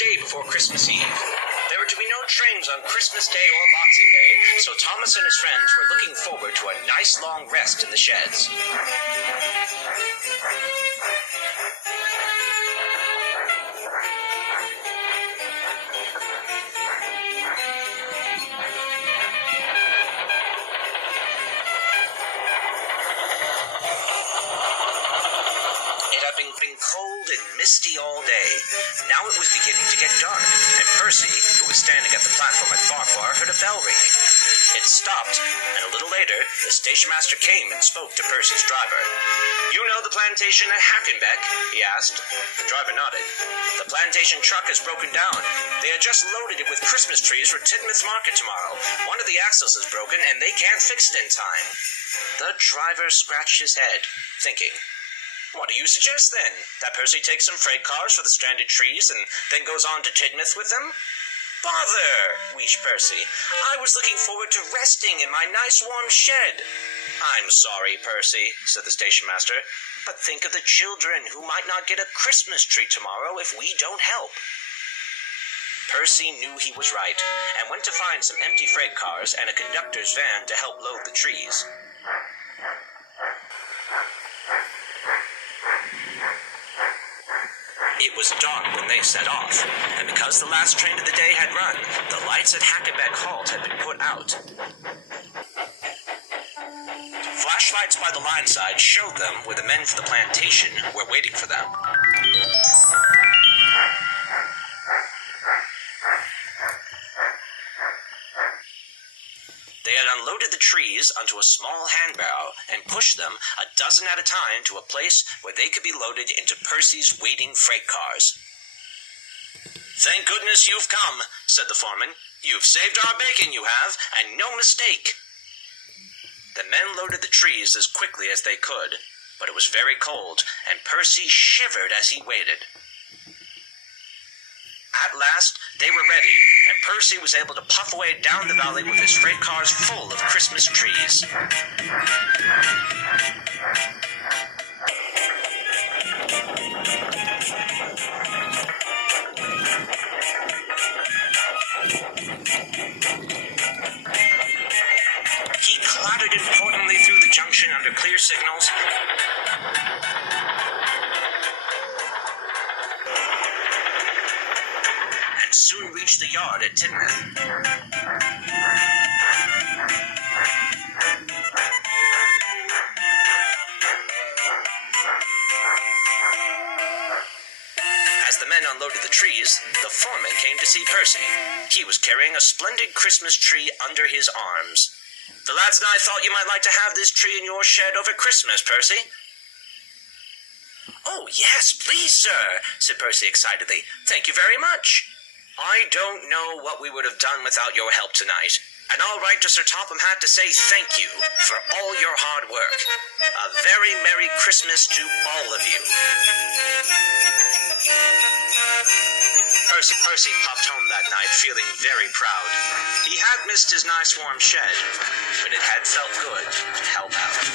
day before Christmas Eve. There were to be no trains on Christmas Day or Boxing Day, so Thomas and his friends were looking forward to a nice long rest in the sheds. Been cold and misty all day. Now it was beginning to get dark, and Percy, who was standing at the platform at Farfar, heard a bell ringing. It stopped, and a little later, the station master came and spoke to Percy's driver. "You know the plantation at Hackenbeck?" he asked. The driver nodded. "The plantation truck has broken down. They had just loaded it with Christmas trees for Tidmouth Market tomorrow. One of the axles is broken, and they can't fix it in time." The driver scratched his head, thinking, "What do you suggest, then? That Percy takes some freight cars for the stranded trees and then goes on to Tidmouth with them?" "Bother!" wheezed Percy. "I was looking forward to resting in my nice warm shed." "I'm sorry, Percy," said the station master, "but think of the children who might not get a Christmas tree tomorrow if we don't help." Percy knew he was right and went to find some empty freight cars and a conductor's van to help load the trees. It was dark when they set off, and because the last train of the day had run, the lights at Hackenbeck Halt had been put out. Flashlights by the line side showed them where the men for the plantation were waiting for them. They had unloaded the trees onto a small hand barrow and pushed them a dozen at a time to a place where they could be loaded into Percy's waiting freight cars. "Thank goodness you've come," said the foreman. "You've saved our bacon, you have, and no mistake." The men loaded the trees as quickly as they could, but it was very cold, and Percy shivered as he waited. At last, they were ready, and Percy was able to puff away down the valley with his freight cars full of Christmas trees. He clattered importantly through the junction under clear signals, and soon reached the yard at Tidmouth. As the men unloaded the trees, the foreman came to see Percy. He was carrying a splendid Christmas tree under his arms. "The lads and I thought you might like to have this tree in your shed over Christmas, Percy." "Oh, yes, please, sir," said Percy excitedly. "Thank you very much. I don't know what we would have done without your help tonight, and I'll write to Sir Topham Hatt to say thank you for all your hard work. A very Merry Christmas to all of you." Percy puffed home that night feeling very proud. He had missed his nice warm shed, but it had felt good to help out.